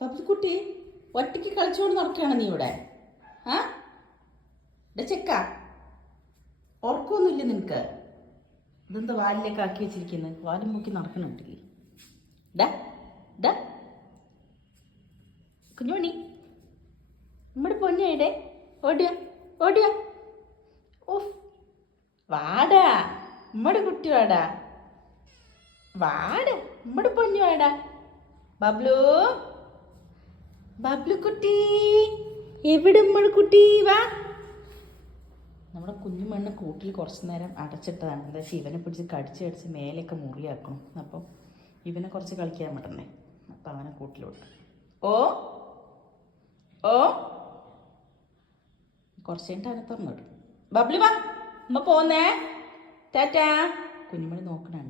പപ്പിക്കുട്ടി ഒറ്റയ്ക്ക് കളിച്ചുകൊണ്ട് നടക്കുകയാണ് നീ ഇവിടെ? ആ ചെക്ക, ഉറക്കമൊന്നുമില്ല നിനക്ക്? ഇതെന്താ വാലിലേക്ക് ആക്കി വെച്ചിരിക്കുന്നത്? വാലും മുക്കി നടക്കണുണ്ടില്ലേ? ഡാ ഡാ കുഞ്ഞുമണി, നമ്മുടെ പൊന്നേടെ ഓടിയോ ഓടിയോ? ഓഫ്, വാടാ നമ്മുടെ കുട്ടി, വാടാ വാടാ നമ്മുടെ പൊന്നു, വാടാ ബബ്ലു, ബബ്ലു കുട്ടി, എവിടെ നമ്മുടെ കുട്ടി? വാ. നമ്മുടെ കുഞ്ഞുമണ്ണ് കൂട്ടിൽ കുറച്ച് നേരം അടച്ചിട്ടതാണ്. എന്താ വെച്ചാൽ ഇവനെ പിടിച്ച് കടിച്ച് മേലെയൊക്കെ മുറിയാക്കണം. അപ്പം ഇവനെ കുറച്ച് കളിക്കാൻ വിടണേ. അപ്പം അവനെ കൂട്ടിലോട്ട്. ഓ ഓ കുറച്ച് കഴിഞ്ഞിട്ട് അവനെ തുറന്നു വിടും. ബബ്ലു വാ, അമ്മ പോന്നേ, ടാറ്റാ. കുഞ്ഞുമണി നോക്കണേ.